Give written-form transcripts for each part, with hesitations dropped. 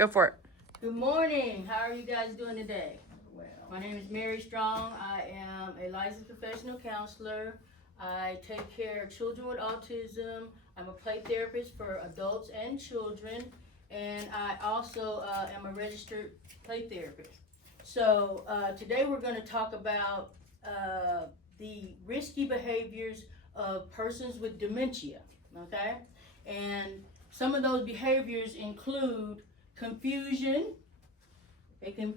Go for it. Good morning. How are you guys doing today? Well, my name is Mary Strong. I am a licensed professional counselor. I take care of children with autism. I'm a play therapist for adults and children, and I also am a registered play therapist. So today we're going to talk about the risky behaviors of persons with dementia, okay? And some of those behaviors include confusion, they can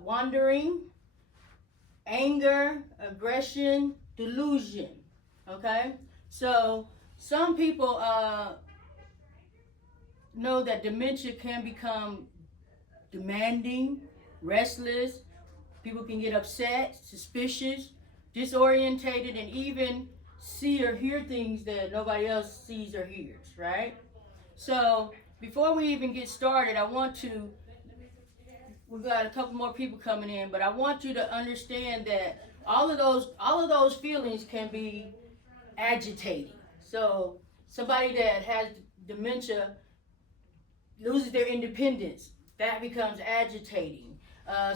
wandering, anger, aggression, delusion. Okay, so some people know that dementia can become demanding, restless. People can get upset, suspicious, disorientated, and even see or hear things that nobody else sees or hears, right? So before we even get started, we've got a couple more people coming in, but I want you to understand that all of those feelings can be agitating. So somebody that has dementia loses their independence, that becomes agitating.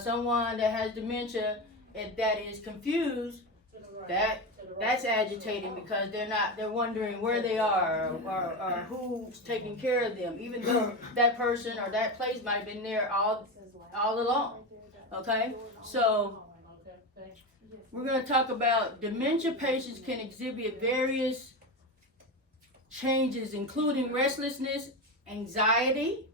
Someone that has dementia that is confused, that's agitating because they're wondering where they are or who's taking care of them, even though that person or that place might have been there all along. Okay, so we're going to talk about dementia patients can exhibit various changes, including restlessness, anxiety,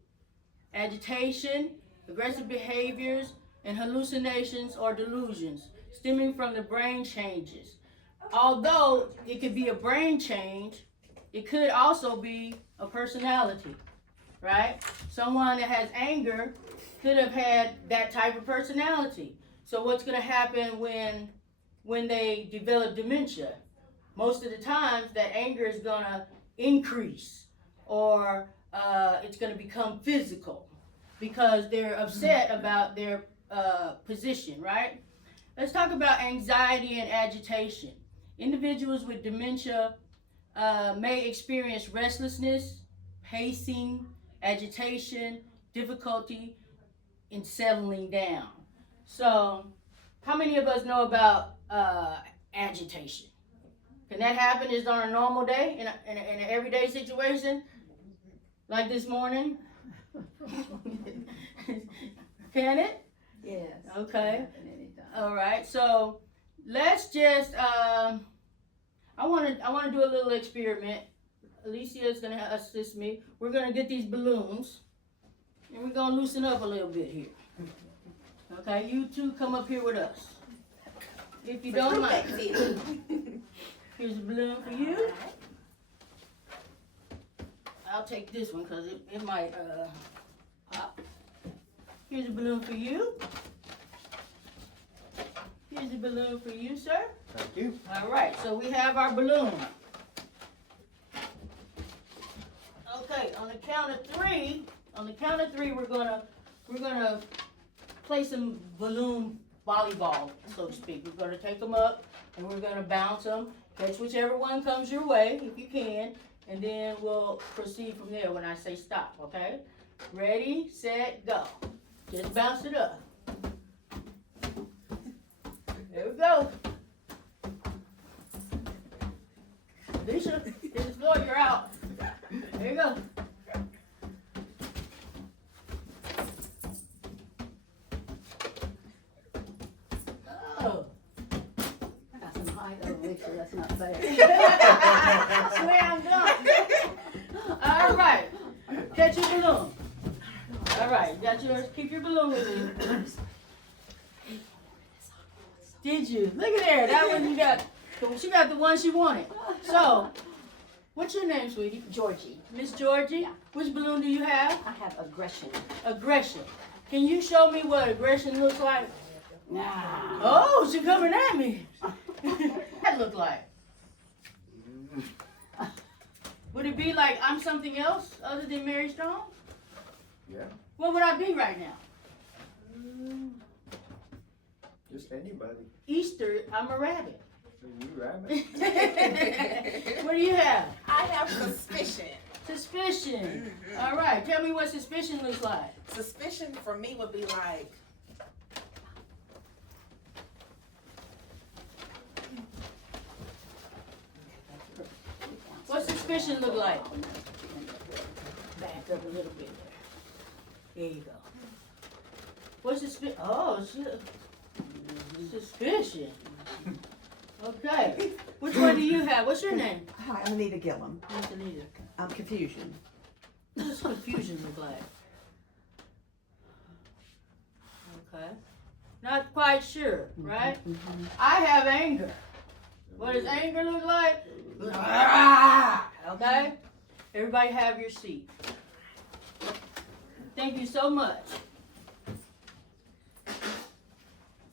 agitation, aggressive behaviors, and hallucinations or delusions stemming from the brain changes. Although it could be a brain change, it could also be a personality, right? Someone that has anger could have had that type of personality. So what's going to happen when they develop dementia? Most of the times that anger is going to increase, or it's going to become physical because they're upset about their position, right? Let's talk about anxiety and agitation. Individuals with dementia may experience restlessness, pacing, agitation, difficulty in settling down. So, how many of us know about agitation? Can that happen just on a normal day, in an everyday situation, like this morning? Can it? Yes. Okay. All right. So let's just. I want to do a little experiment. Alicia is going to assist me. We're going to get these balloons, and we're going to loosen up a little bit here. Okay. You two come up here with us, if you don't mind. Here's a balloon for you. I'll take this one because it might pop. Here's a balloon for you. Here's a balloon for you, sir. Thank you. All right, so we have our balloon. Okay, on the count of three, we're gonna play some balloon volleyball, so to speak. We're gonna take them up and we're gonna bounce them. Catch whichever one comes your way, if you can, and then we'll proceed from there when I say stop, okay? Ready, set, go. Just bounce it up. There we go. Alicia, hit the floor, you're out. There you go. Oh. I got some height over it, so that's not fair. I swear I'm done. All right. Catch your balloon. All right. Got yours. Keep your balloon with you. Did you? Look at there. That one you got. She got the one she wanted. So, what's your name, sweetie? Georgie. Miss Georgie? Yeah. Which balloon do you have? I have aggression. Aggression. Can you show me what aggression looks like? Nah. Oh, she's coming at me. That look like? Would it be like I'm something else other than Mary Strong? Yeah. What would I be right now? Just anybody. Easter, I'm a rabbit. So you rabbit. What do you have? I have suspicion. Suspicion. All right. Tell me what suspicion looks like. Suspicion for me would be like, What suspicion look like? Back up a little bit there. There you go. What's suspicion? Oh, shit. Suspicion. Okay. Which one do you have? What's your name? Hi, I'm Anita Gillum. Miss Anita. Confusion. What does confusion look like? Okay. Not quite sure, right? I have anger. What does anger look like? Okay? Everybody have your seat. Thank you so much.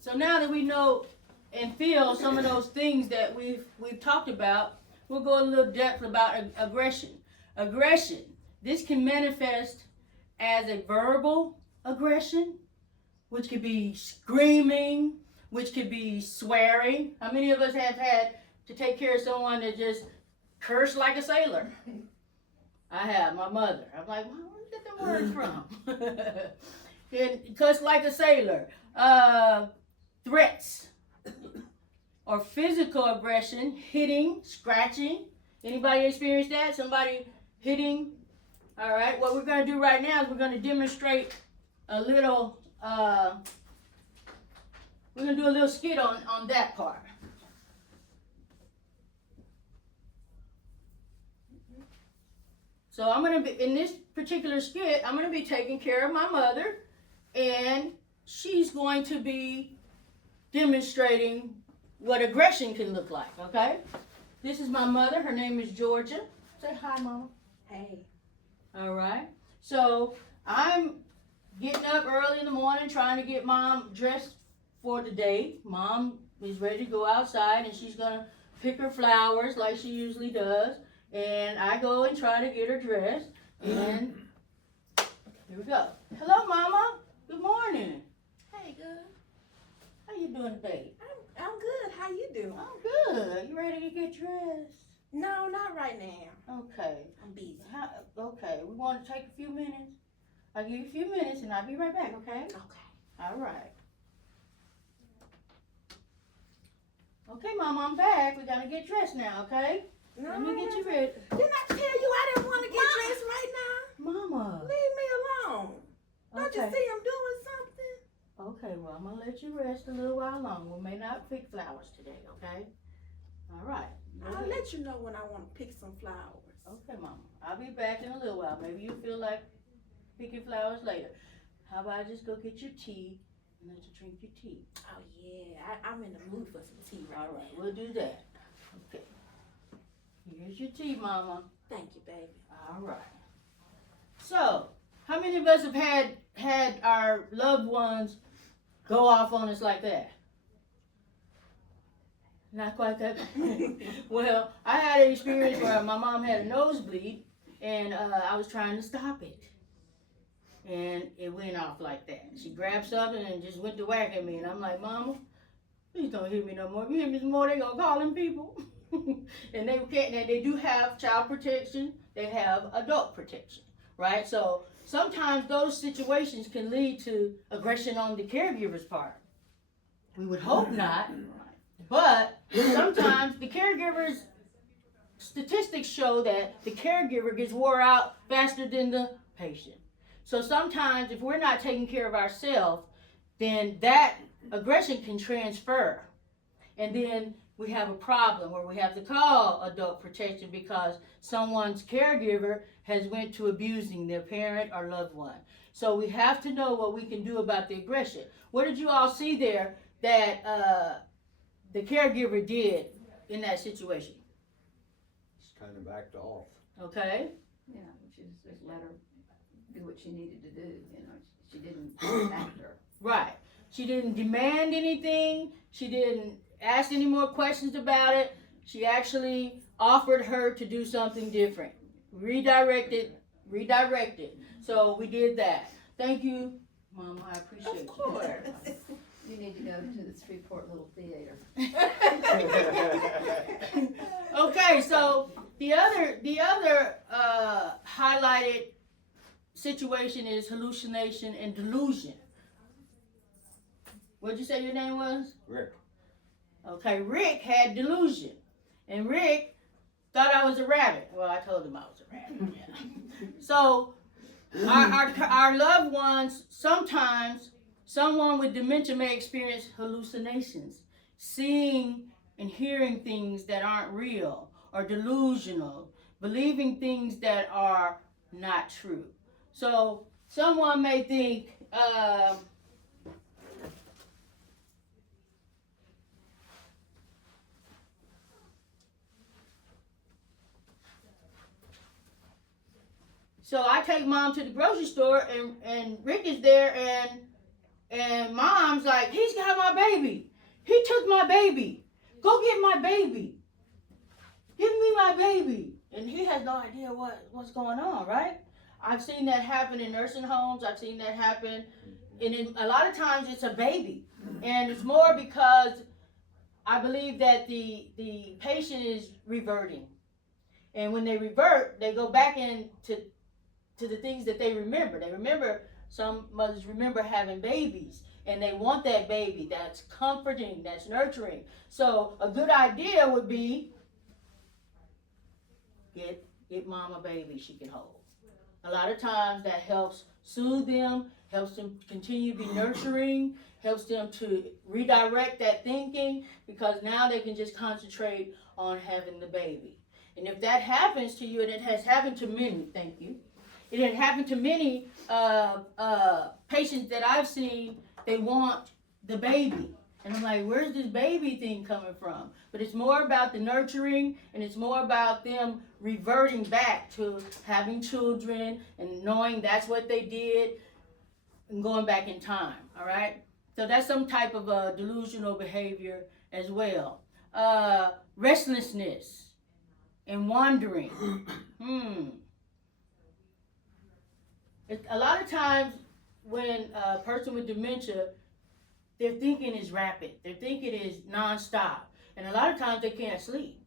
So now that we know and feel some of those things that we've talked about, we'll go a little depth about aggression. Aggression, this can manifest as a verbal aggression, which could be screaming, which could be swearing. How many of us have had to take care of someone that just cursed like a sailor? I have, my mother. I'm like, well, where did you get the words from? And cuss like a sailor. Threats or physical aggression, hitting, scratching. Anybody experience that? Somebody hitting? All right, what we're going to do right now is we're going to demonstrate a little, we're going to do a little skit on that part. So I'm going to be, in this particular skit, I'm going to be taking care of my mother, and she's going to be demonstrating what aggression can look like, okay? This is my mother. Her name is Georgia. Say hi, Mama. hey, All right. So I'm getting up early in the morning trying to get Mom dressed for the day. Mom is ready to go outside, and she's going to pick her flowers like she usually does. And I go and try to get her dressed. And here we go. Hello, Mama. Good morning. hey, good. How you doing today? I'm good. How you doing? I'm good. You ready to get dressed? No, not right now. Okay. I'm busy. Okay. We want to take a few minutes. I'll give you a few minutes, and I'll be right back, okay? Okay. All right. Okay, Mom, I'm back. We got to get dressed now, okay? No, Let me get you ready. Didn't I tell you I didn't want to get dressed right now? Mama. Leave me alone. Don't you Okay. see I'm doing something? Okay, well, I'm going to let you rest a little while longer. We may not pick flowers today, okay? All right. I'll let you know when I want to pick some flowers. Okay, Mama. I'll be back in a little while. Maybe you feel like picking flowers later. How about I just go get your tea and let you drink your tea? Oh, yeah. I'm in the mood for some tea right All right, now. we'll do that. Okay. Here's your tea, Mama. Thank you, baby. All right. So, how many of us have had our loved ones go off on us like that? Not quite that. Well, I had an experience where my mom had a nosebleed, and I was trying to stop it, and it went off like that. She grabbed something and just went to whack at me, and I'm like, Mama, please don't hit me no more. If you hit me some more, they gonna call them people. And they can't. And they do have child protection. They have adult protection, right? So sometimes those situations can lead to aggression on the caregiver's part. We would hope not, but sometimes the caregiver's statistics show that the caregiver gets wore out faster than the patient. So sometimes if we're not taking care of ourselves, then that aggression can transfer. And then we have a problem where we have to call adult protection because someone's caregiver has went to abusing their parent or loved one. So we have to know what we can do about the aggression. What did you all see there that the caregiver did in that situation? Just kind of backed off. Okay. Yeah, she just let her do what she needed to do, you know, she didn't act her. Right. She didn't demand anything. She didn't ask any more questions about it. She actually offered her to do something different. Redirected. So we did that. Thank you, Mama. I appreciate Of course. You need to go to the Shreveport Little Theater. Okay, so The other highlighted situation is hallucination and delusion. What'd you say your name was? Rick. Okay, Rick had delusion, and Rick thought I was a rabbit. Well, I told him I was a rabbit. Yeah. So our loved ones, sometimes someone with dementia may experience hallucinations, seeing and hearing things that aren't real, or delusional, believing things that are not true. So someone may think, so I take mom to the grocery store, and Rick is there, and mom's like, he's got my baby. He took my baby. Go get my baby. Give me my baby. And he has no idea what's going on, right? I've seen that happen in nursing homes. I've seen that happen, and a lot of times it's a baby. And it's more because I believe that the patient is reverting. And when they revert, they go back into the things that they remember. They remember, some mothers remember having babies, and they want that baby that's comforting, that's nurturing. So a good idea would be, get mom a baby she can hold. A lot of times that helps soothe them, helps them continue to be nurturing, helps them to redirect that thinking, because now they can just concentrate on having the baby. And if that happens to you, and it has happened to many, thank you, it had happened to many patients that I've seen, they want the baby. And I'm like, where's this baby thing coming from? But it's more about the nurturing, and it's more about them reverting back to having children and knowing that's what they did and going back in time, all right? So that's some type of delusional behavior as well. Restlessness and wandering. A lot of times when a person with dementia, their thinking is rapid. Their thinking is nonstop. And a lot of times they can't sleep.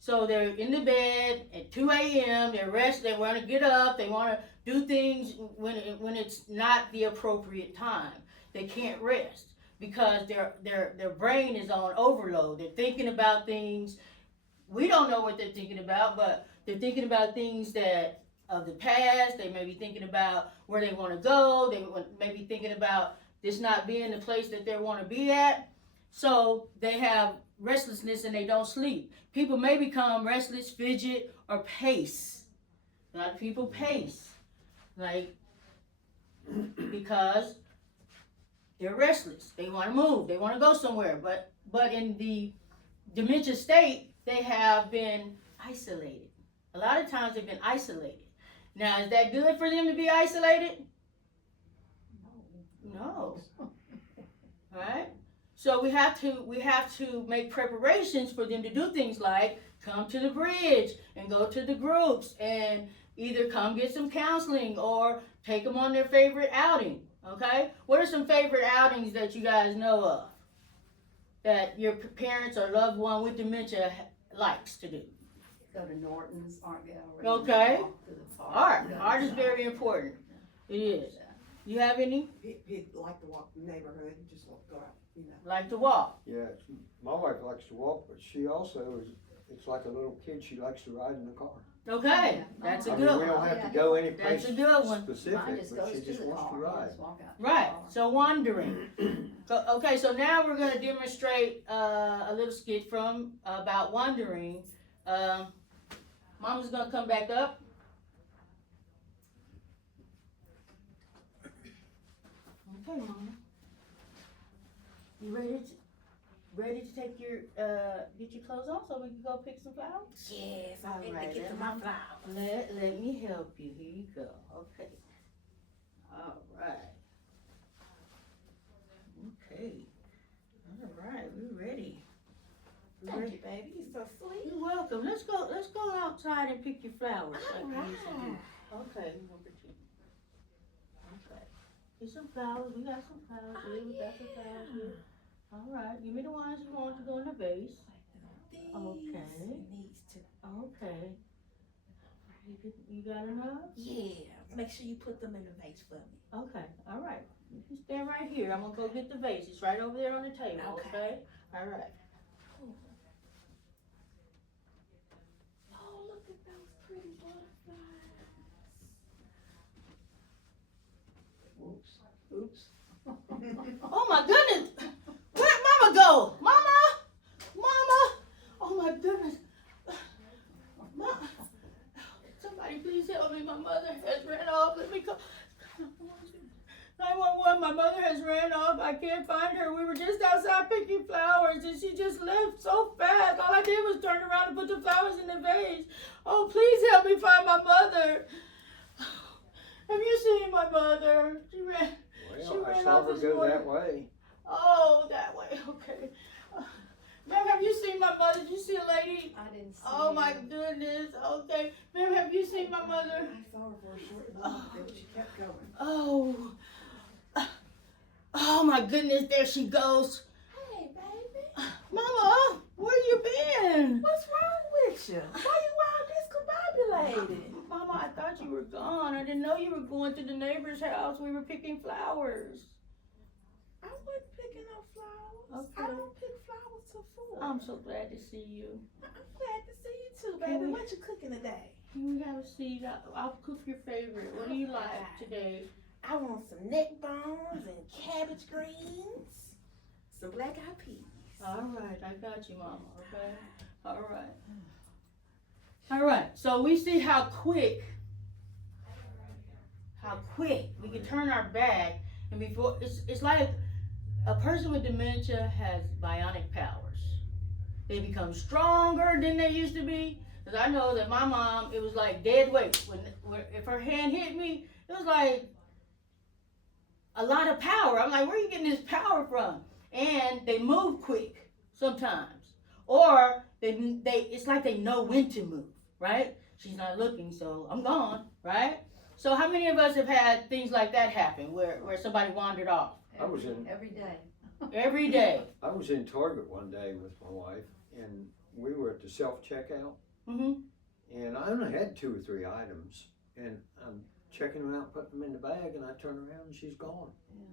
So they're in the bed at 2 a.m., they're rested, they want to get up, they want to do things when it's not the appropriate time. They can't rest because their brain is on overload. They're thinking about things. We don't know what they're thinking about, but they're thinking about things that of the past. They may be thinking about where they want to go. They may be thinking about this not being the place that they want to be at. So they have restlessness and they don't sleep. People may become restless, fidget, or pace. A lot of people pace, like, because they're restless. They want to move. They want to go somewhere. But in the dementia state, they have been isolated. A lot of times they've been isolated. Now, is that good for them to be isolated? No. Right? So we have to make preparations for them to do things like come to the bridge and go to the groups and either come get some counseling or take them on their favorite outing. Okay? What are some favorite outings that you guys know of that your parents or loved one with dementia likes to do? Go to Norton's Art Gallery. Okay. Walk to the park. Art is very important. It is. You have any? He'd like to walk the neighborhood, just go out, you know. Like to walk? Yeah, my wife likes to walk, but she also it's like a little kid. She likes to ride in the car. Okay, that's a I good mean, we one. don't have to go any place That's a good one. specific, Mine just but goes she to just the wants car. to ride. Just walk out to the Right, car. so wandering. So now we're going to demonstrate a little skit from about wandering. Mama's going to come back up. Okay, Mama. You ready to take your get your clothes on so we can go pick some flowers? Yes, All I need right, to get to my flowers. Let me help you. Here you go. Okay. All right. Okay. All right, we're ready. Thank you, baby. You're so sweet. You're welcome. Let's go outside and pick your flowers. All like we used to do. right. Okay, number 2. Okay. Get some flowers. We got some flowers here. We got some flowers here. All right. Give me the ones you want to go in the vase. These Okay. needs to Okay. You got enough? Yeah. Make sure you put them in the vase for me. Okay, all right. You can stand right here. I'm gonna go get the vase. It's right over there on the table, Okay. okay? All right. Oh, look at those pretty butterflies. Oops. Oh my goodness! Where'd Mama go? Mama! Mama! Oh my goodness! Somebody please help me. My mother has ran off. Let me go. 911, my mother has ran off. I can't find her. We were just outside picking flowers and she just left so fast. All I did was turn around and put the flowers in the vase. Oh, please help me find my mother. Have you seen my mother? She ran I saw off her this go morning. that way. Oh, that way. Okay. Ma'am, have you seen my mother? Did you see a lady? I didn't see Oh my her. goodness. Okay. Ma'am, have you seen my mother? I saw her for a short while, then she kept going. Oh. Oh my goodness, there she goes. Hey, baby. Mama, where you been? What's wrong with you? Why you all discombobulated? Mama, I thought you were gone. I didn't know you were going to the neighbor's house. We were picking flowers. I wasn't picking up flowers. I Okay. don't pick flowers till 4. I'm so glad to see you. I'm glad to see you too, Can baby. we- What you cooking today? Can we have a seat? I'll cook your favorite. What do you like today? I want some neck bones and cabbage greens, some black eyed peas. All right, I got you, Mama, okay? All right. All right, so we see how quick we can turn our back, and before, it's like a person with dementia has bionic powers. They become stronger than they used to be, because I know that my mom, it was like dead weight. When if her hand hit me, it was like a lot of power. I'm like, where are you getting this power from? And they move quick sometimes, or it's like they know when to move, right? She's not looking, so I'm gone, right? So how many of us have had things like that happen, where somebody wandered off? I was in Every day. Every day. I was in Target one day with my wife, and we were at the self checkout, Mm-hmm. and I only had 2 or 3 items, and I'm checking them out, putting them in the bag, and I turn around and she's gone.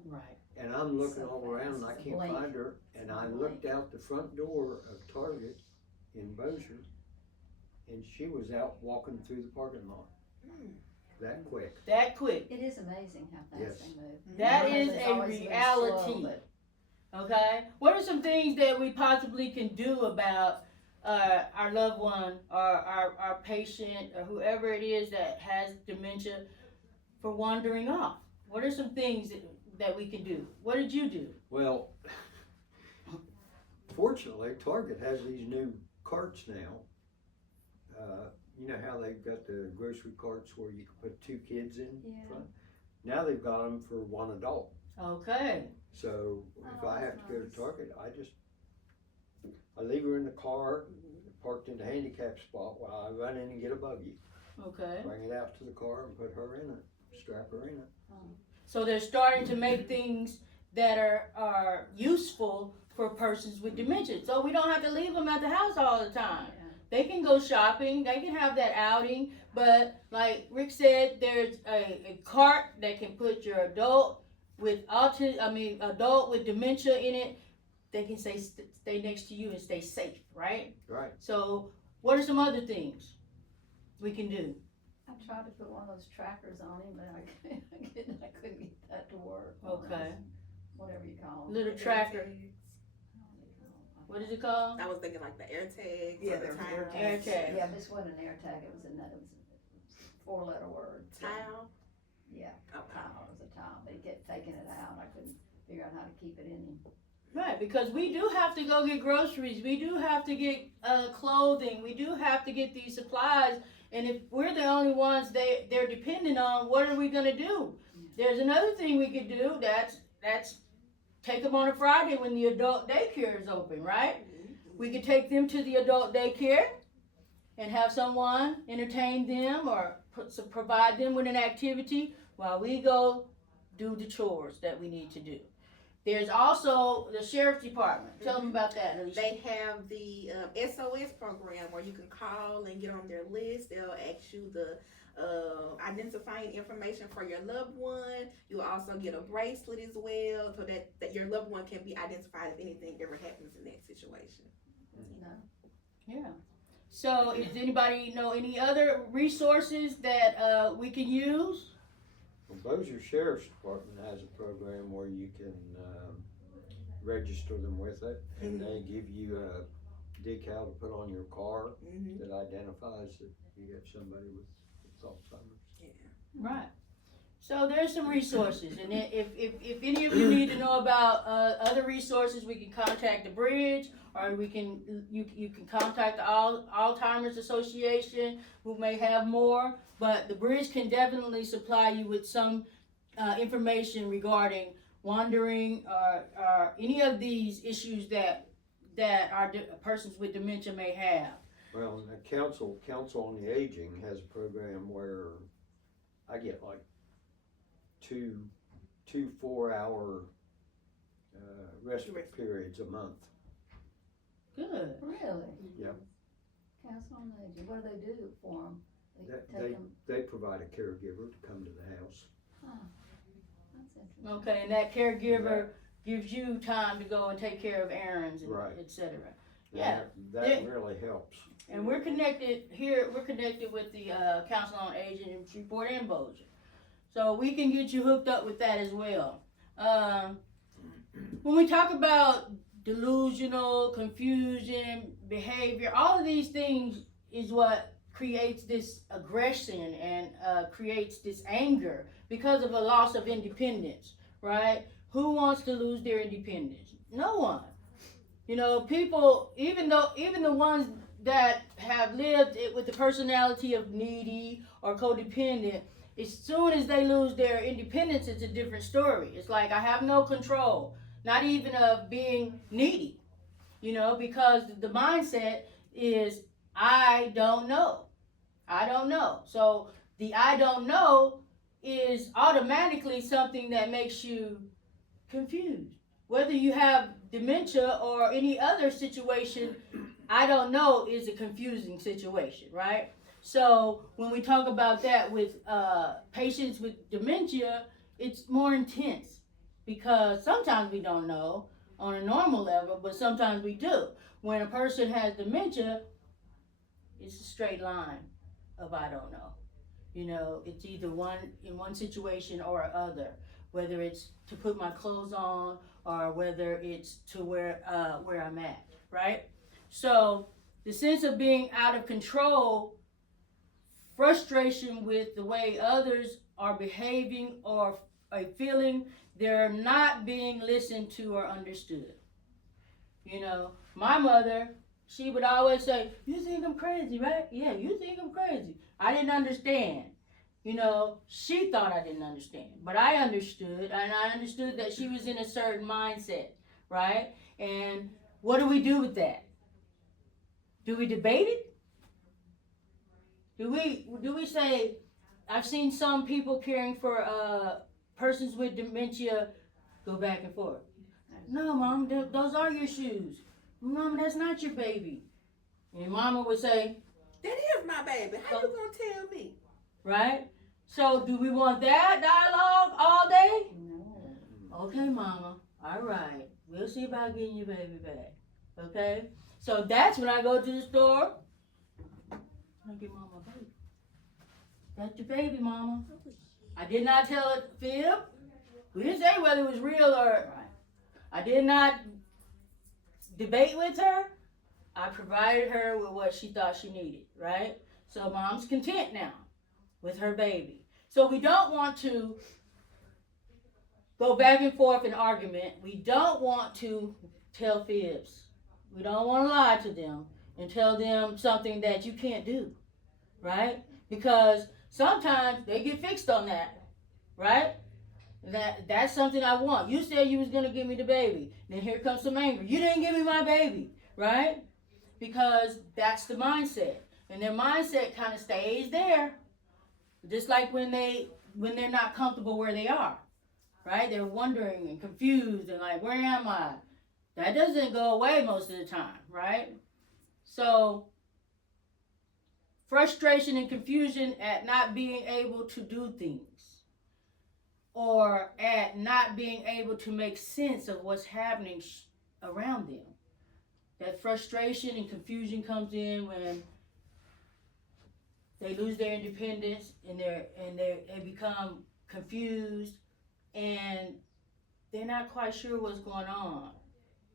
Right. And I'm looking So all around, and I fast. can't Blink. find her. And I Blink. looked out the front door of Target in Bossier, and she was out walking through the parking lot. That quick. That quick. It is amazing how fast Yes. they move. That My is husband's a always moved reality. slow, but Okay. What are some things that we possibly can do about our loved one or our patient or whoever it is that has dementia for wandering off? What are some things that we can do? What did you do? Well, fortunately, Target has these new carts now. You know how they've got the grocery carts where you can put 2 kids in Yeah. front? Now they've got them for 1 adult. Okay. So if Oh, I have that's to go to nice. Target, I leave her in the car, parked in the handicap spot while I run in and get a buggy. Okay. Bring it out to the car and put her in it, strap her in it. So they're starting to make things that are useful for persons with dementia. So we don't have to leave them at the house all the time. yeah. They can go shopping, they can have that outing, but like Rick said, there's a cart that can put your adult with adult with dementia in it. They can stay next to you and stay safe, right? Right. So what are some other things we can do? I tried to put one of those trackers on him, but I couldn't get that to work. Okay. Whatever you call them. Little tracker. What is it called? I was thinking like the air tags. Yeah, or the there's tile. air Air tag. Yeah, this wasn't an air tag, it was a 4-letter word. Tile. Yeah, Okay. tile, it was a tile, but he kept taking it out, I couldn't figure out how to keep it in him. Right, because we do have to go get groceries, we do have to get clothing, we do have to get these supplies, and if we're the only ones they're dependent on, what are we gonna do? There's another thing we could do, that's take them on a Friday when the adult daycare is open, right? We could take them to the adult daycare and have someone entertain them or provide them with an activity while we go do the chores that we need to do. There's also the sheriff's department. Tell them about that, Alicia. They have the SOS program where you can call and get on their list. They'll ask you the identifying information for your loved one. You'll also get a bracelet as well, so that your loved one can be identified if anything ever happens in that situation. No. Yeah. So, does anybody know any other resources that we can use? Well, Bossier Sheriff's Department has a program where you can register them with it, and they give you a decal to put on your car that identifies that you got somebody with Alzheimer's. Right. So there's some resources, and if any of you need to know about other resources, we can contact the Bridge, or you can contact the Alzheimer's Association, who may have more. But the Bridge can definitely supply you with some information regarding wandering or any of these issues that our persons with dementia may have. Well, the Council on the Aging has a program where I get like two 4-hour respite periods a month. Good. Really? Yeah. Council on Aging, what do they do for them? They take them. They provide a caregiver to come to the house. Oh, that's interesting. Okay, and that caregiver gives you time to go and take care of errands and Right. et cetera. And Yeah. that really helps. And we're connected here. We're connected with the Council on Aging in Shreveport and Bossier, so we can get you hooked up with that as well. When we talk about delusional, confusion, behavior, all of these things is what creates this aggression and creates this anger because of a loss of independence, right? Who wants to lose their independence? No one. You know, people, even the ones that have lived it with the personality of needy or codependent, as soon as they lose their independence, it's a different story. It's like, I have no control, not even of being needy, you know, because the mindset is, I don't know. I don't know. So the I don't know is automatically something that makes you confused. Whether you have dementia or any other situation, I don't know is a confusing situation, right? So when we talk about that with patients with dementia, it's more intense because sometimes we don't know on a normal level, but sometimes we do. When a person has dementia, it's a straight line of I don't know. You know, it's either in one situation or other, whether it's to put my clothes on or whether it's to where I'm at, right? So the sense of being out of control, frustration with the way others are behaving or a feeling they're not being listened to or understood. You know, my mother, she would always say, you think I'm crazy, right? Yeah, you think I'm crazy. I didn't understand. You know, she thought I didn't understand, but I understood, and I understood that she was in a certain mindset, right? And what do we do with that? Do we debate it? Do we say, I've seen some people caring for persons with dementia go back and forth. No, Mom, those are your shoes. Mama, that's not your baby. And Mama would say, that is my baby. How you gonna tell me? Right? So do we want that dialogue all day? No. Okay, Mama. All right. We'll see about getting your baby back. Okay? So that's when I go to the store. I get Mama a baby. That's your baby, Mama. I did not tell it fib. We didn't say whether it was real or. I did not debate with her. I provided her with what she thought she needed, right? So Mom's content now with her baby. So we don't want to go back and forth in argument. We don't want to tell fibs. We don't want to lie to them and tell them something that you can't do, right? Because sometimes they get fixed on that, right? That's something I want. You said you was going to give me the baby. Then here comes some anger. You didn't give me my baby, right? Because that's the mindset. And their mindset kind of stays there. Just like when they're not comfortable where they are. right? They're wondering and confused and like, where am I? That doesn't go away most of the time, right? So, frustration and confusion at not being able to do things or at not being able to make sense of what's happening around them. That frustration and confusion comes in when they lose their independence and they become confused and they're not quite sure what's going on.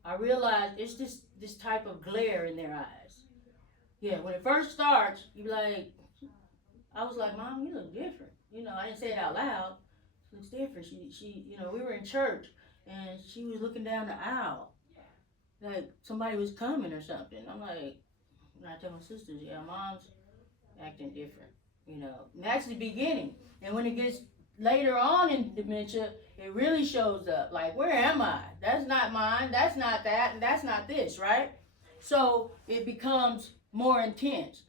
I realize it's just this type of glare in their eyes. Yeah, when it first starts, you be like, I was like, Mom, you look different. You know, I didn't say it out loud. She looks different. She, you know, we were in church and she was looking down the aisle like somebody was coming or something. I'm like, and I tell my sisters, yeah, Mom's acting different. You know, and that's the beginning. And when it gets later on in dementia, it really shows up. Like, where am I? That's not mine. That's not that. And that's not this, right? So it becomes more intense.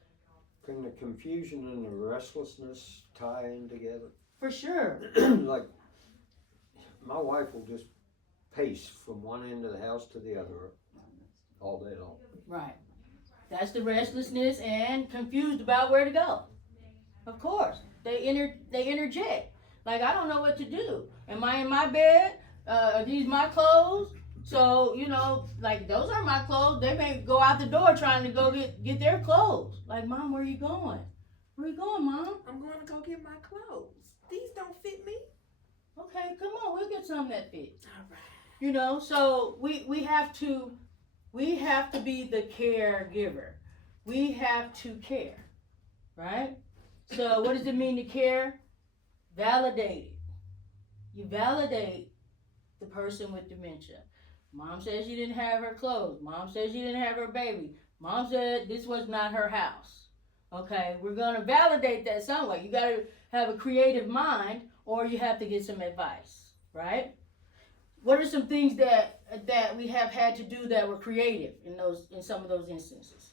Can the confusion and the restlessness tie in together? For sure. Like, my wife will just pace from one end of the house to the other all day long. Right. That's the restlessness and confused about where to go. Of course. They interject. Like, I don't know what to do. Am I in my bed? Are these my clothes? So, you know, like, those are my clothes. They may go out the door trying to go get their clothes. Like, Mom, where are you going? Where are you going, Mom? I'm going to go get my clothes. These don't fit me. Okay, come on, we'll get something that fits. All right. You know, so we have to be the caregiver. We have to care, right? So what does it mean to care? Validate it. You validate the person with dementia. Mom says you didn't have her clothes. Mom says you didn't have her baby. Mom said this was not her house. Okay, we're going to validate that some way. You got to have a creative mind or you have to get some advice, right? What are some things that we have had to do that were creative in some of those instances?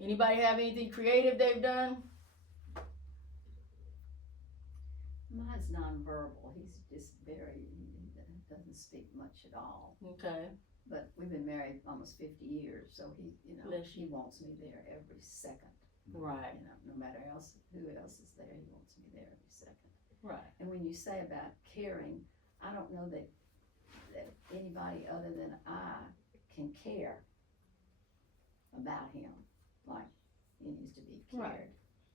Anybody have anything creative they've done? Mine's nonverbal. He's just doesn't speak much at all. Okay. But we've been married almost 50 years, so he, Bless he wants me there every second. Right. No matter who else is there, he wants me there every second. Right. And when you say about caring, I don't know that anybody other than I can care about him like he needs to be cared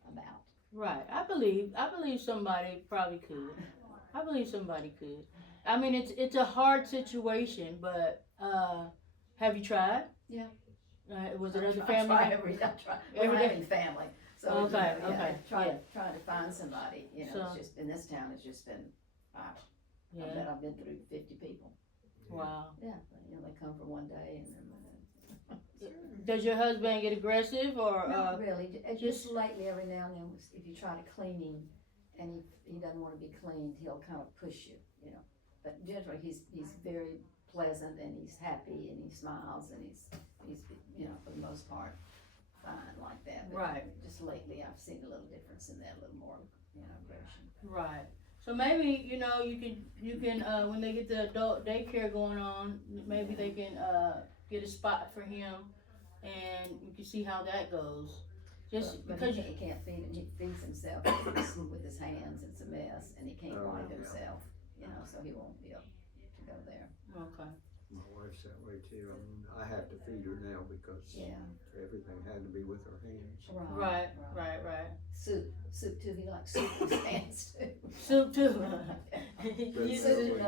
about. Right. I believe somebody probably could. I believe somebody could. I mean, it's a hard situation, but have you tried? Yeah. Was it other I family? try every day. We're not having family, so Okay, you know, okay, Try yeah. to find somebody. You know, So- it's just in this town. It's just been. I Yeah. bet I've been through 50 people. Wow. Yeah, they come for one day and then. Does your husband get aggressive or? Not really. Just just- lately, every now and then, if you try to clean him, and he doesn't want to be cleaned, he'll kind of push you, you know. But generally, he's very pleasant and he's happy and he smiles and he's you know, for the most part fine like that. But Right. Just lately, I've seen a little difference in that, a little more, you know, aggression. Right. So maybe you can when they get the adult daycare going on, maybe they can get a spot for him, and you can see how that goes. Just But because he can't feed him. He feeds himself with his hands. It's a mess, and he can't Oh, wipe yeah. himself. You know, so he won't be able to go there. okay. My wife's that way too. I mean, I have to feed her now because Yeah. everything had to be with her hands. Right. Soup too. He likes soup with his hands too. Soup too.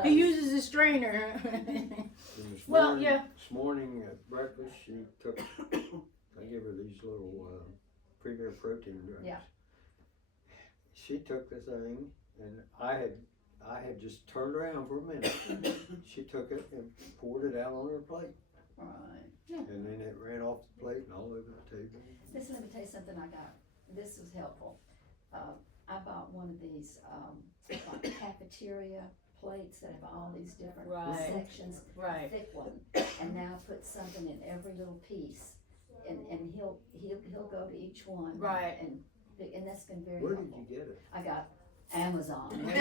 He uses a strainer. And this Well, morning, yeah. This morning at breakfast, she took, I give her these little Premier Protein drinks. Yeah. She took the thing, and I had just turned around for a minute. She took it and poured it out on her plate, Right. and then it ran off the plate and all over the table. Listen, let me tell you something I got. This was helpful. I bought one of these like cafeteria plates that have all these different Right. sections. Right. Thick one, and now put something in every little piece, and he'll go to each one. Right. And that's been very Where did helpful. you get it? I got Amazon.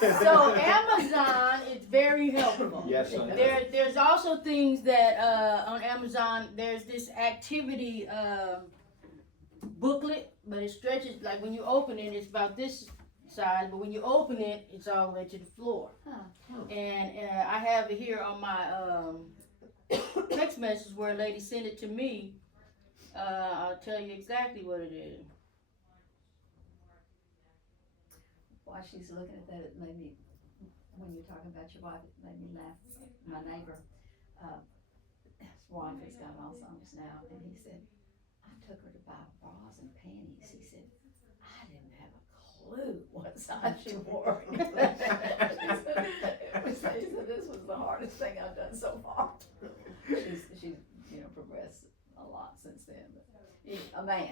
So Amazon is very helpful. Yes, I know. There's also things that on Amazon. There's this activity booklet, but it stretches like when you open it, it's about this size, but when you open it, it's all the way to the floor. Huh. And I have it here on my text message where a lady sent it to me. I'll tell you exactly what it is. While she's looking at that, it made me, when you're talking about your wife, it made me laugh. My neighbor, his wife has got Alzheimer's now, and he said, I took her to buy bras and panties. He said, I didn't have a clue what size she wore. He said, this was the hardest thing I've done so far. She's progressed a lot since then, but a man,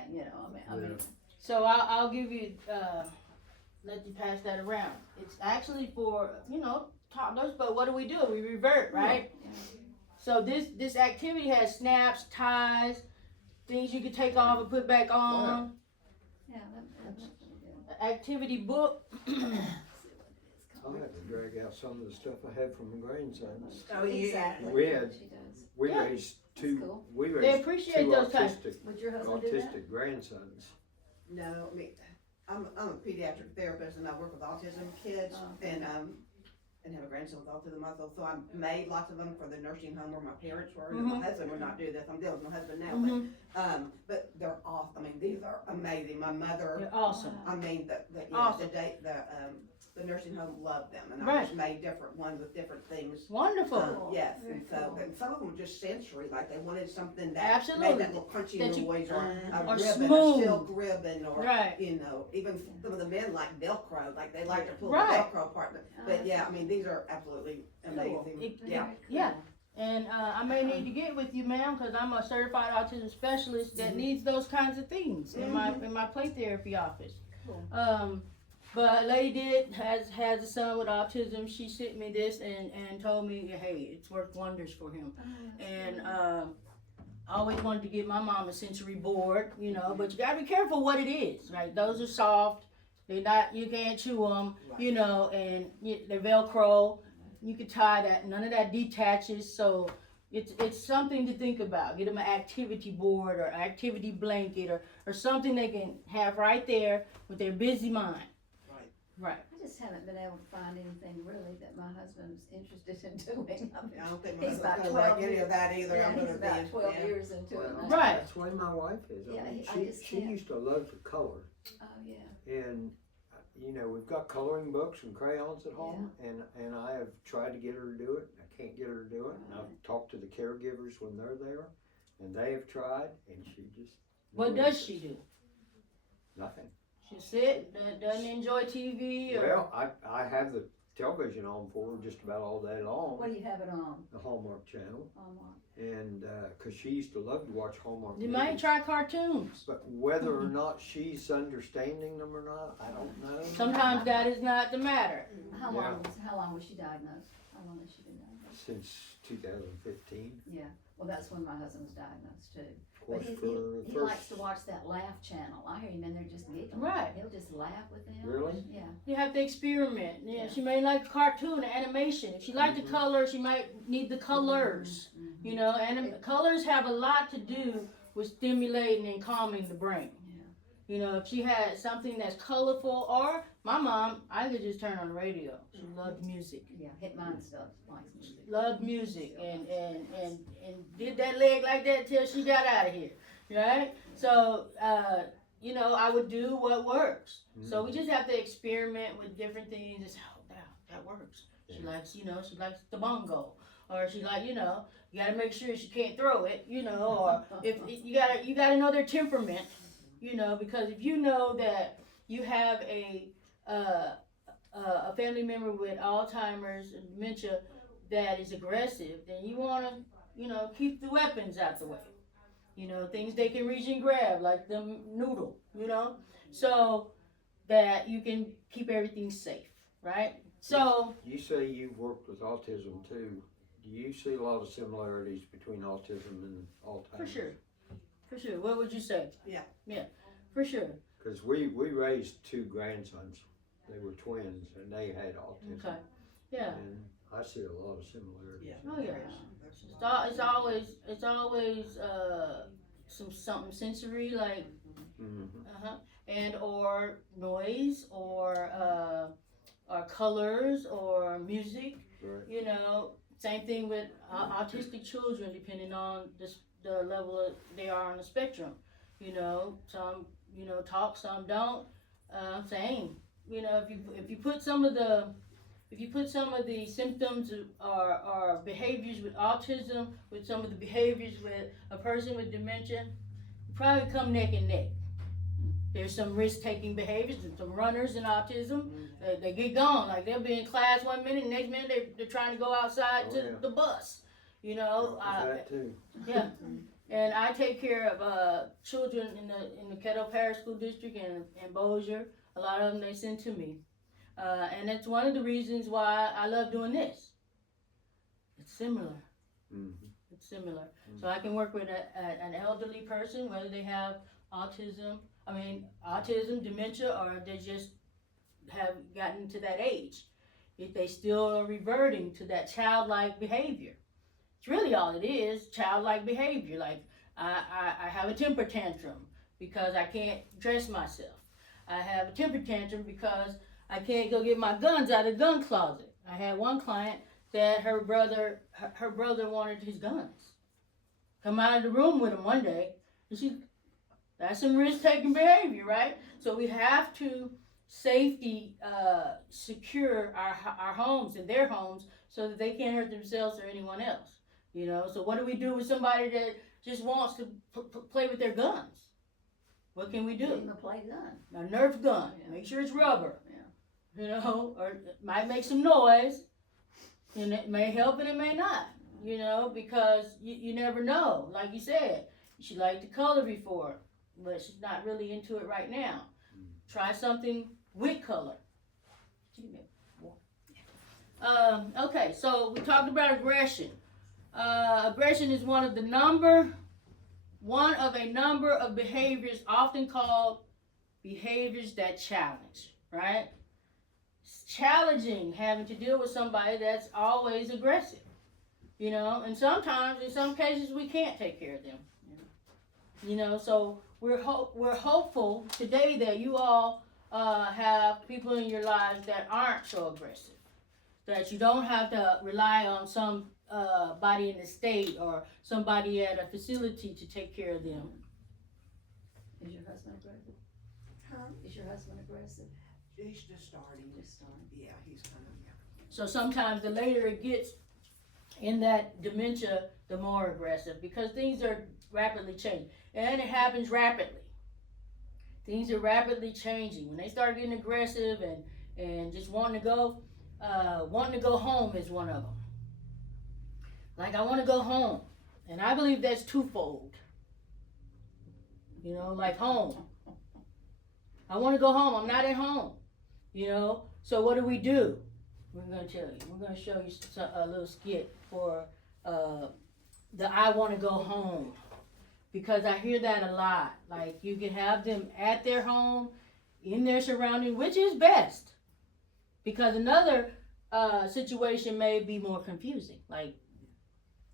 I mean. So I'll give you, let you pass that around. It's actually for, toddlers, but what do? We revert, right? Yeah. So this activity has snaps, ties, things you can take off and put back on. Yeah, Activity book. I'll have to drag out some of the stuff I have from the grandsons. Oh, yeah. Exactly. We had- She does. We Yeah. raised That's two, cool. we They raised appreciate two those types. Would your husband do that? autistic grandsons. No, I mean, I'm a pediatric therapist and I work with autism kids Oh. and have a grandson with autism also. So I made lots of them for the nursing home where my parents were. And my husband would not do this. I'm dealing with my husband now, Mm-hmm. but they're awesome. I mean, these are amazing. My mother, They're awesome. I mean, Awesome. the nursing home loved them, and I Right. just made different ones with different things. Wonderful. Yes, Very and so cool. and some of them were just sensory, like they wanted something that Absolutely. made that little crunchy That you- noise, or a or ribbon, smooth. a silk ribbon, or Right. even some of the men like Velcro, like they like to pull Right. the Velcro part. Oh, But yeah, that's I mean these are absolutely amazing. It- Yeah. Very cool. Yeah. And I may need to get with you, ma'am, because I'm a certified autism specialist that needs those kinds of things in my play therapy office. Cool. But a lady has a son with autism. She sent me this and told me, hey, it's worked wonders for him. And I always wanted to get my mom a sensory board, but you gotta be careful what it is, right? Those are soft. They're not, you can't chew them, and they're Velcro. You can tie that. None of that detaches. So it's something to think about. Get them an activity board or activity blanket or something they can have right there with their busy mind. Right. I just haven't been able to find anything really that my husband's interested in doing. I mean, I don't think my He's about husband's gonna 12 like any of that either. yeah, I'm he's gonna about be 12 yeah. years into it Well, now. Right. That's the way my wife is. Yeah, I mean, I just she can't. used to love to color, Oh, yeah. and we've got coloring books and crayons at home, and I have tried to get her to do it. I can't get her to do it. And I've talked to the caregivers when they're there, and they have tried, and she just. What does she do? Nothing. She sit, doesn't enjoy TV or. Well, I have the television on for her just about all day long. What do you have it on? The Hallmark Channel, Hallmark. and because she used to love to watch Hallmark You movies. might try cartoons. But whether or not she's understanding them or not, I don't know. Sometimes that is not the matter. How Yeah. long was she diagnosed? How long has she been diagnosed? Since 2015. Yeah. Well, that's when my husband was diagnosed too. Of course, But for the he first. likes to watch that laugh channel. I hear him in there just giggling. Right. He'll just laugh with them. Really? Yeah. You have to experiment. Yeah, she may like cartoon, animation. If she likes the color, she might need the colors. Mhm. Colors have a lot to do with stimulating and calming the brain. If she had something that's colorful, or my mom, I could just turn on the radio. She loved music. Yeah. Hit mine stuff. Likes music. Loved music and did that leg like that till she got out of here, right? So I would do what works. So we just have to experiment with different things. It's that works. She likes she likes the bongo, or she like you gotta make sure she can't throw it, or if you gotta know their temperament, because if you know that you have a family member with Alzheimer's and dementia that is aggressive, then you want to, keep the weapons out the way. Things they can reach and grab, like the noodle, so that you can keep everything safe, right? So, You say you've worked with autism too. Do you see a lot of similarities between autism and Alzheimer's? for sure. What would you say? Yeah. Yeah, for sure. Cause we raised 2 grandsons. They were twins and they had autism. Okay. Yeah. And I see a lot of similarities. Yeah. Oh yeah. It's always something sensory like and or noise or colors or music. Right. You know, same thing with autistic children, depending on the level they are on the spectrum. You know, some talk, some don't. Same. You know, if you put some of the symptoms or behaviors with autism with some of the behaviors with a person with dementia, you probably come neck and neck. There's some risk-taking behaviors and some runners in autism. They get gone. Like they'll be in class 1 minute, next minute they're trying to go outside to the bus. You know, That too. yeah. And I take care of children in the Caddo Parish School District and Bossier. A lot of them they send to me, and that's one of the reasons why I love doing this. It's similar. It's similar. So I can work with an elderly person, whether they have autism, dementia, or they just have gotten to that age. If they still are reverting to that childlike behavior. It's really all it is, childlike behavior. Like I have a temper tantrum because I can't dress myself. I have a temper tantrum because I can't go get my guns out of the gun closet. I had one client that her brother wanted his guns. Come out of the room with him one day, and that's some risk-taking behavior, right? So we have to safety secure our homes and their homes so that they can't hurt themselves or anyone else. You know, so what do we do with somebody that just wants to play with their guns? What can we do? Give him a play gun. A Nerf gun. Yeah. Make sure it's rubber. Yeah. You know, or it might make some noise, and it may help and it may not. You know, because you never know. Like you said, she liked to color before, but she's not really into it right now. Try something with color. Okay, so we talked about aggression. Aggression is one of a number of behaviors often called behaviors that challenge, right? It's challenging having to deal with somebody that's always aggressive, you know, and sometimes, in some cases, we can't take care of them, you know, so we're hopeful today that you all have people in your lives that aren't so aggressive, that you don't have to rely on some body in the state or somebody at a facility to take care of them. Is your husband aggressive? Huh? Is your husband aggressive? He's just starting. Yeah, he's kind of, So sometimes the later it gets in that dementia, the more aggressive, because things are rapidly changing. And it happens rapidly. Things are rapidly changing. When they start getting aggressive and just wanting to go home is one of them. Like, I want to go home. And I believe that's twofold. You know, like home. I want to go home. I'm not at home. You know, so what do? We're going to tell you. We're going to show you a little skit for the I want to go home. Because I hear that a lot. Like, you can have them at their home, in their surrounding, which is best. Because another situation may be more confusing. Like,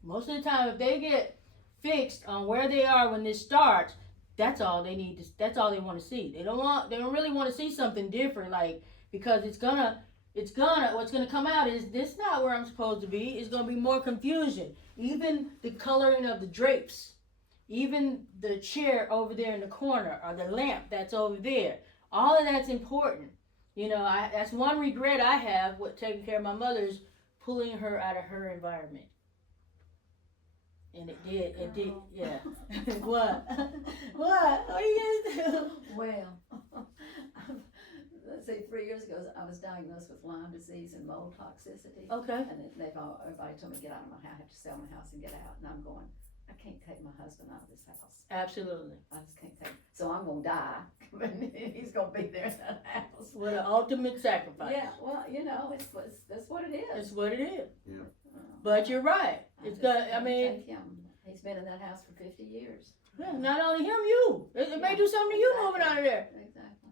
most of the time, if they get fixed on where they are when this starts, that's all they need. That's all they want to see. They don't really want to see something different. Like, because what's gonna come out is this not where I'm supposed to be. It's gonna be more confusion. Even the coloring of the drapes, even the chair over there in the corner, or the lamp that's over there. All of that's important. You know, that's one regret I have with taking care of my mother, is pulling her out of her environment. And it did, yeah. What? What are you guys do? Well, let's see, 3 years ago, I was diagnosed with Lyme disease and mold toxicity. Okay. And everybody told me, get out of my house, I have to sell my house and get out. And I'm going, I can't take my husband out of this house. Absolutely. I just can't take him. So I'm going to die. He's going to be there in that house. What an ultimate sacrifice. Yeah, well, you know, that's what it is. It's what it is. Yeah. But you're right. It's good. I can't mean, take him. He's been in that house for 50 years. Yeah, not only him, you. It may do something to you moving out of there. Exactly.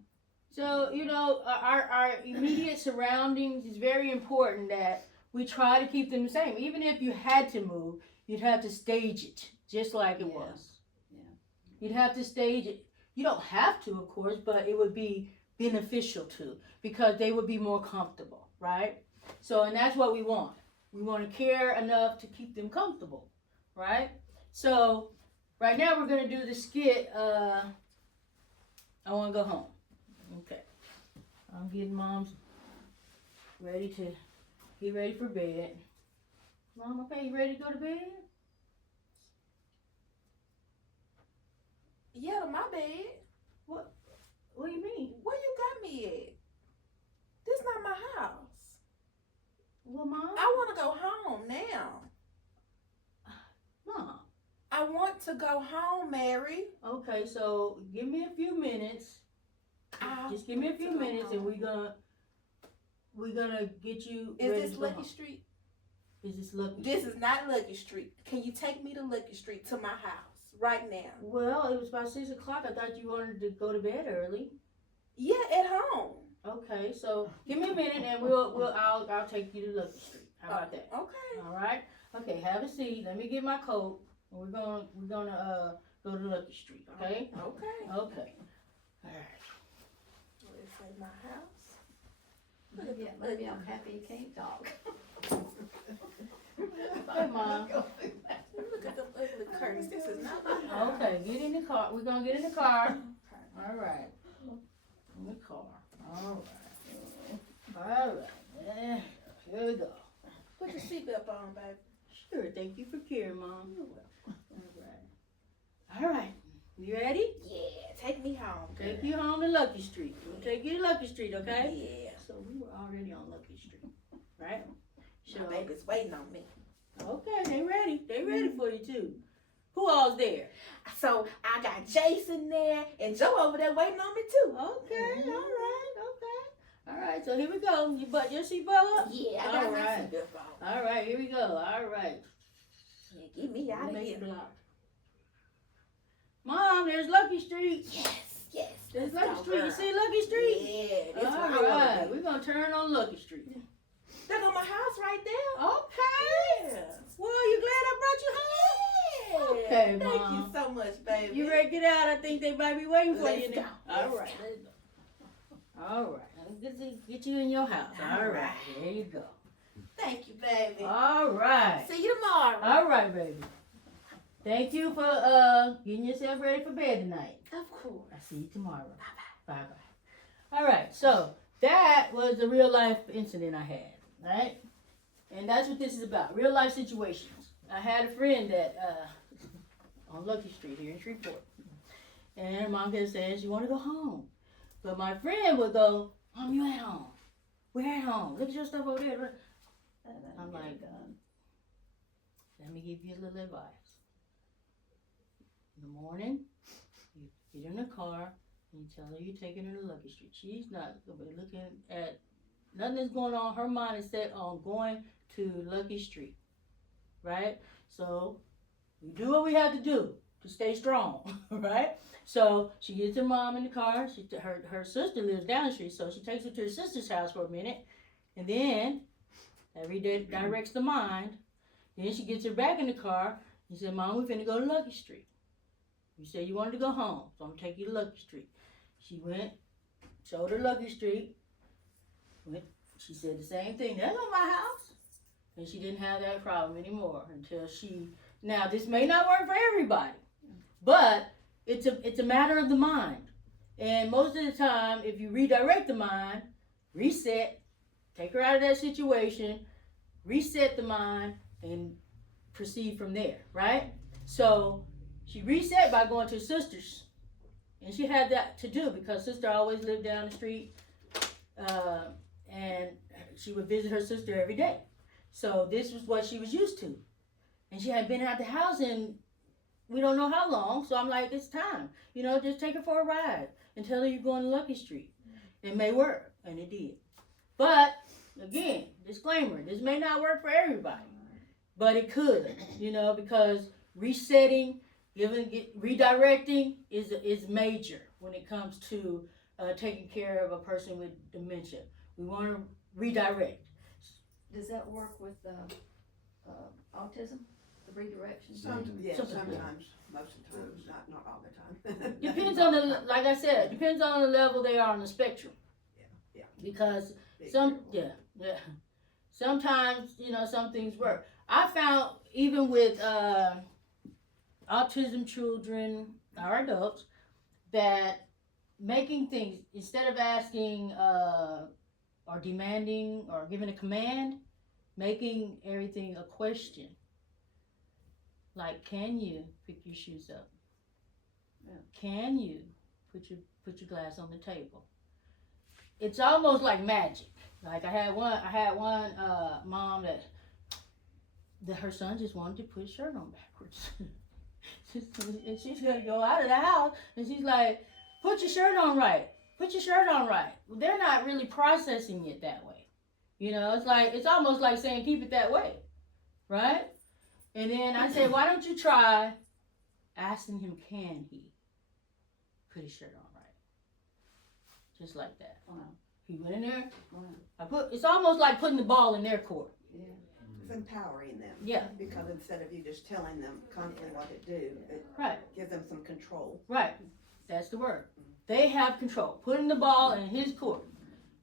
So, you know, our immediate surroundings is very important that we try to keep them the same. Even if you had to move, you'd have to stage it just like it Yeah. was. Yeah. You'd have to stage it. You don't have to, of course, but it would be beneficial to because they would be more comfortable, right? So, and that's what we want. We want to care enough to keep them comfortable, right? So, right now we're going to do the skit, I want to go home. Okay. I'm getting Mom's ready to get ready for bed. Mom, okay, you ready to go to bed? Yeah, to my bed. What do you mean? Where you got me at? This not my house. Well, Mom? I want to go home now. Mom. I want to go home, Mary. Okay, so give me a few minutes. Just give me a few minutes and we're gonna get you ready Is this to go Lucky home. Street? Is this Lucky This Street? is not Lucky Street. Can you take me to Lucky Street to my house right now? Well, it was about 6 o'clock. I thought you wanted to go to bed early. Yeah, at home. Okay, so give me a minute and I'll take you to Lucky Street. How about that? Okay. All right. Okay, have a seat. Let me get my coat. And we're gonna go to Lucky Street. Okay. Okay. Okay. All right. Let's say my house. Maybe I'm happy you can't talk. Hey, Mom. Look at the ugly curtains. This is not my house. Okay, get in the car. We're gonna get in the car. All right. In the car. All right. All right. Yeah. Here we go. Put your seatbelt on, baby. Sure. Thank you for caring, Mom. All right. All right. You ready? Yeah, take me home. Take you home to Lucky Street. We'll take you to Lucky Street, okay? Yeah. So we were already on Lucky Street, right? My baby's waiting on me. Okay, they ready. They ready for you too. Who all's there? So I got Jason there and Joe over there waiting on me too. Okay, all right, okay. All right, so here we go. You button your seatbelt up? Yeah, I got All my right. seatbelt on. All right, here we go. All right. Yeah, get me out of Make here. it block. Mom, there's Lucky Street. Yes. There's Let's Lucky go, Street. You girl. see Lucky Street? Yeah, that's All where I want right, to be. we're gonna turn on Lucky Street. That's on my house right there. Okay. Yeah. Well, you glad I brought you home? Yeah. Okay, Thank Mom. you so much, baby. You ready to get out? I think they might be waiting for Let's you. go. All Let's right. Let's go. All right. Get you in your house. All All right. right. There you go. Thank you, baby. All right. See you tomorrow. All right, baby. Thank you for getting yourself ready for bed tonight. Of course. I'll see you tomorrow. Bye bye. All right. So that was the real life incident I had. Right. And that's what this is about. Real life situations. I had a friend that on Lucky Street here in Shreveport. And Mom kept saying she wanted to go home. But my friend would go, Mom, you at home. We're at home. Look at your stuff over there. I'm like, let me give you a little advice. In the morning, you get in the car and you tell her you're taking her to Lucky Street. She's not going to be looking at, nothing is going on. Her mind is set on going to Lucky Street. Right? So we do what we have to do to stay strong, right? So she gets her mom in the car. Her sister lives down the street, so she takes her to her sister's house for a minute, and then that redirects the mind. Then she gets her back in the car and said, Mom, we finna go to Lucky Street. You said you wanted to go home, so I'm gonna take you to Lucky Street. She went, showed her Lucky Street. She said the same thing. That's not my house. And she didn't have that problem anymore until now this may not work for everybody, but it's a matter of the mind. And most of the time, if you redirect the mind, reset, take her out of that situation, reset the mind, and proceed from there, right? So she reset by going to her sister's. And she had that to do because sister always lived down the street. And she would visit her sister every day. So this was what she was used to. And she hadn't been out the house in we don't know how long. So I'm like, it's time. Just take her for a ride and tell her you're going to Lucky Street. It may work. And it did. But, again, disclaimer, this may not work for everybody. But it could, because resetting Redirecting is major when it comes to taking care of a person with dementia. We want to redirect. Does that work with autism, the redirection? Sometimes, Sometimes. most of the time, not all the time. Depends on the, like I said, depends on the level they are on the spectrum. Yeah. Because Big some, deal. yeah. Sometimes, some things work. I found even with autism children or adults that making things, instead of asking or demanding or giving a command, making everything a question. Like, can you pick your shoes up? Can you put your glass on the table? It's almost like magic. Like I had one mom that her son just wanted to put his shirt on backwards. And she's gonna go out of the house and she's like, put your shirt on right. Put your shirt on right. Well, they're not really processing it that way. It's almost like saying keep it that way. Right? And then I said, why don't you try asking him, can he put his shirt on right? Just like that. He went in there. It's almost like putting the ball in their court. Yeah. It's empowering them. Yeah. Because instead of you just telling them constantly what to do, it Right. gives them some control. Right. That's the word. They have control. Putting the ball in his court.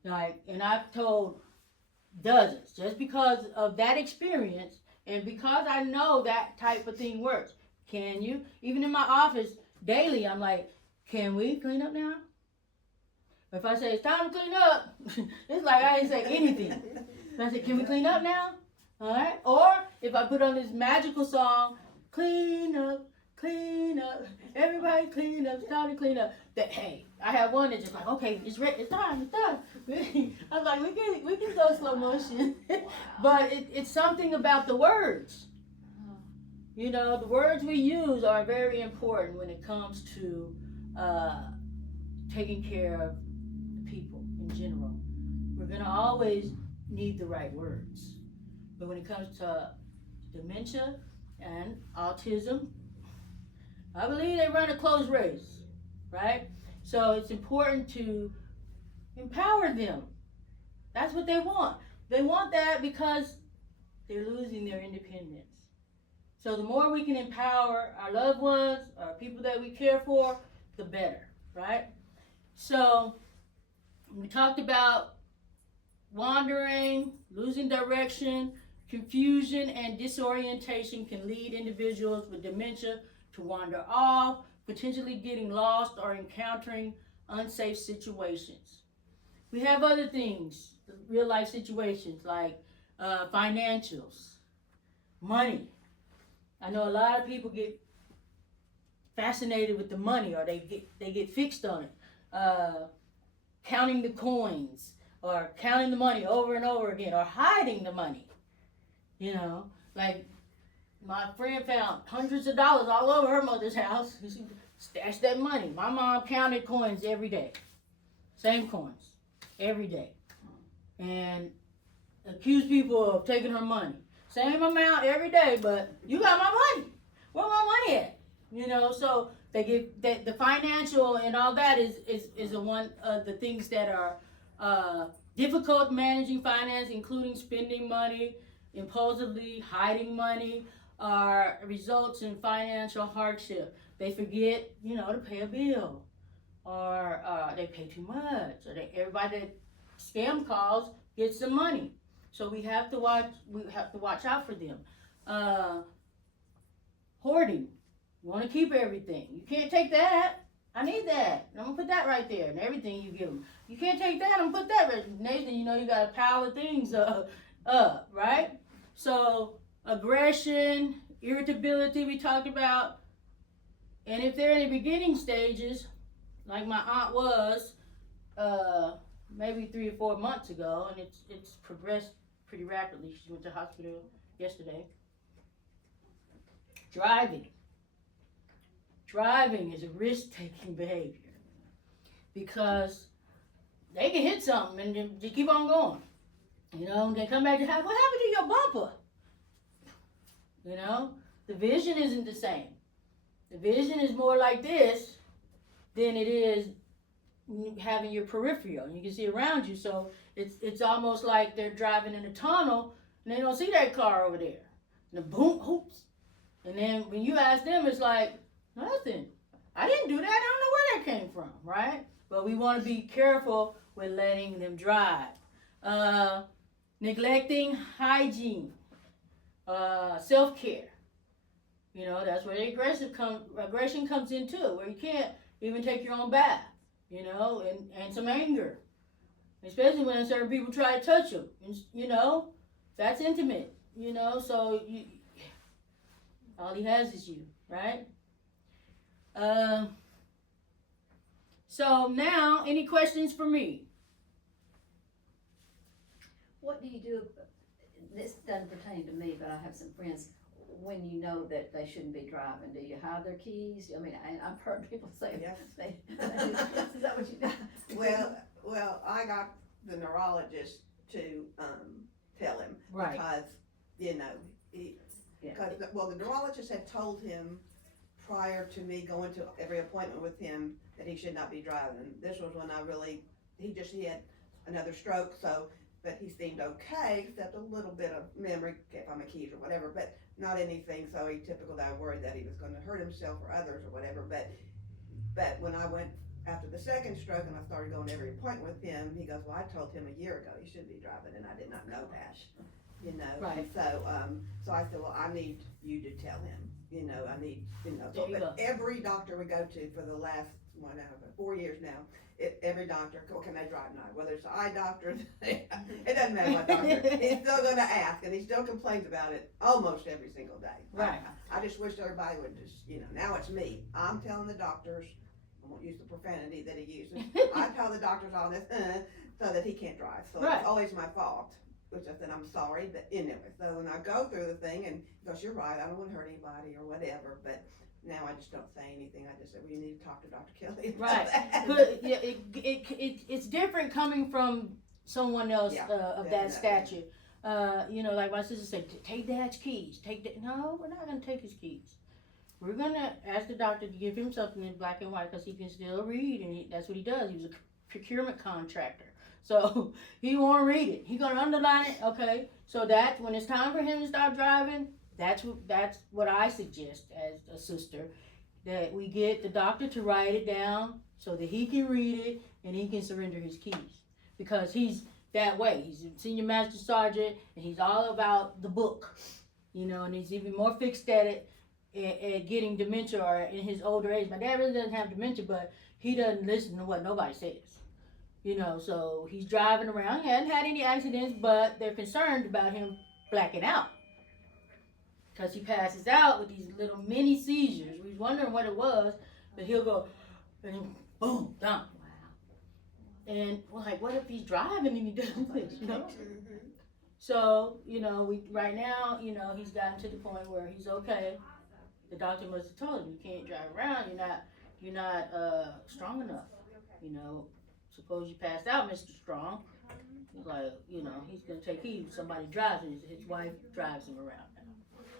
And I've told dozens, just because of that experience and because I know that type of thing works. Can you? Even in my office daily, I'm like, can we clean up now? If I say it's time to clean up, it's like I ain't say anything. I say, can we clean up now? All right. Or if I put on this magical song, clean up, everybody clean up, it's time to clean up. Hey, I have one that's just like, okay, it's ready, it's time. I was like, we can go slow motion, but it's something about the words. The words we use are very important when it comes to taking care of people in general. We're gonna always need the right words, but when it comes to dementia and autism, I believe they run a close race, right? So it's important to empower them. That's what they want. They want that because they're losing their independence. So the more we can empower our loved ones, or people that we care for, the better, right? So we talked about wandering, losing direction, confusion, and disorientation can lead individuals with dementia to wander off, potentially getting lost or encountering unsafe situations. We have other things, real life situations like financials, money. I know a lot of people get fascinated with the money, or they get fixed on it. Counting the coins, or counting the money over and over again, or hiding the money. Like my friend found hundreds of dollars all over her mother's house. She stashed that money. My mom counted coins every day. Same coins. Every day. And accused people of taking her money. Same amount every day, but you got my money. Where my money at? So they get the financial and all that is one of the things that are difficult managing finance, including spending money, impulsively hiding money, results in financial hardship. They forget, to pay a bill, or they pay too much, or everybody that scam calls gets some money. So we have to watch out for them. Hoarding. You want to keep everything. You can't take that. I need that. I'm gonna put that right there, and everything you give them. You can't take that. I'm gonna put that right. Next thing you know, you got a pile of things up, right? So aggression, irritability, we talked about, and if they're in the beginning stages, like my aunt was, maybe 3 or 4 months ago, and it's progressed pretty rapidly. She went to the hospital yesterday. Driving is a risk-taking behavior because they can hit something and then just keep on going. And they come back to house. What happened to your bumper? The vision isn't the same. The vision is more like this than it is having your peripheral. You can see around you, so it's almost like they're driving in a tunnel and they don't see that car over there. And the boom, hoops. And then when you ask them, it's like, nothing. I didn't do that. I don't know where that came from, right? But we want to be careful with letting them drive. Neglecting hygiene, self-care. You know, that's where the aggression comes in too, where you can't even take your own bath, you know, and some anger. Especially when certain people try to touch you, and, you know, that's intimate, you know, so all he has is you, right? So now, any questions for me? What do you do, this doesn't pertain to me, but I have some friends, when you know that they shouldn't be driving, do you hide their keys? I mean, I've heard people say, Yes. is that what you do? Well, I got the neurologist to, tell him. Right. Because, you know, the neurologist had told him prior to me going to every appointment with him that he should not be driving. This was when he had another stroke, so, but he seemed okay, except a little bit of memory, can't find my keys or whatever, but not anything so atypical that I worried that he was gonna hurt himself or others or whatever, but when I went after the second stroke and I started going to every appointment with him, he goes, well, I told him a year ago he shouldn't be driving, and I did not know that, you know? Right. So I said, well, I need you to tell him, you know, I need, you know. There you go. But every doctor we go to for the last, 4 years now, every doctor, well, can they drive now? Whether it's the eye doctor, it doesn't matter what doctor, he's still gonna ask, and he still complains about it almost every single day. Right. I just wish everybody would just, you know, now it's me. I'm telling the doctors, I won't use the profanity that he uses, I tell the doctors all this, so that he can't drive, so Right. it's always my fault. Which I said, I'm sorry, but anyway, so when I go through the thing, and he goes, you're right, I don't wanna hurt anybody or whatever, but now I just don't say anything, I just say, well, you need to talk to Dr. Kelly about Right. that. But yeah, it's different coming from someone else Yeah, of that definitely. stature. You know, like my sister said, take Dad's keys. No, we're not gonna take his keys. We're gonna ask the doctor to give him something in black and white because he can still read, and that's what he does. He was a procurement contractor. So he won't read it. He gonna underline it. Okay. So that when it's time for him to start driving, that's what I suggest as a sister, that we get the doctor to write it down so that he can read it and he can surrender his keys, because he's that way. He's a senior master sergeant and he's all about the book, you know, and he's even more fixed at it at getting dementia or in his older age. My dad really doesn't have dementia, but he doesn't listen to what nobody says. You know, so he's driving around. He hadn't had any accidents, but they're concerned about him blacking out because he passes out with these little mini seizures. We was wondering what it was, but he'll go and then boom, down. Wow. And we're like, what if he's driving and he doesn't this, you know? So, you know, right now, you know, he's gotten to the point where he's okay. The doctor must have told him, you can't drive around. You're not strong enough, you know. Suppose you passed out, Mr. Strong. He's like, you know, he's gonna take heed. Somebody drives him. His wife drives him around now.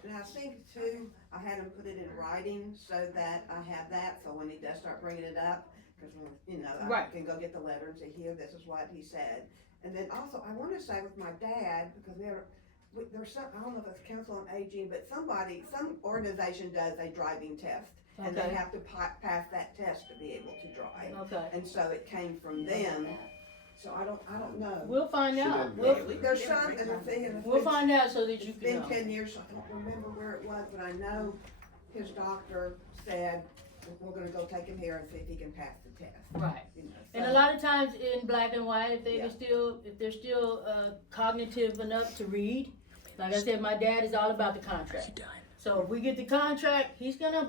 And I think too, I had him put it in writing so that I have that, so when he does start bringing it up, because, you know, I Right. can go get the letter and say, here, this is what he said. And then also, I want to say with my dad, because there's some, I don't know if it's Council on Aging, but some organization does a driving test. And they Okay. have to pass that test to be able to drive. Okay. And so it came from them, so I don't know. We'll find Should out. have- There's some, and the thing, and We'll find out so that you it's can been know. 10 years, so I don't remember where it was, but I know his doctor said, we're gonna go take him here and see if he can pass the test. Right. You know, And so- a lot of times in black and white, if Yeah. they're still cognitive enough to read, like I said, my dad is all about the contract. So if we get the contract, he's gonna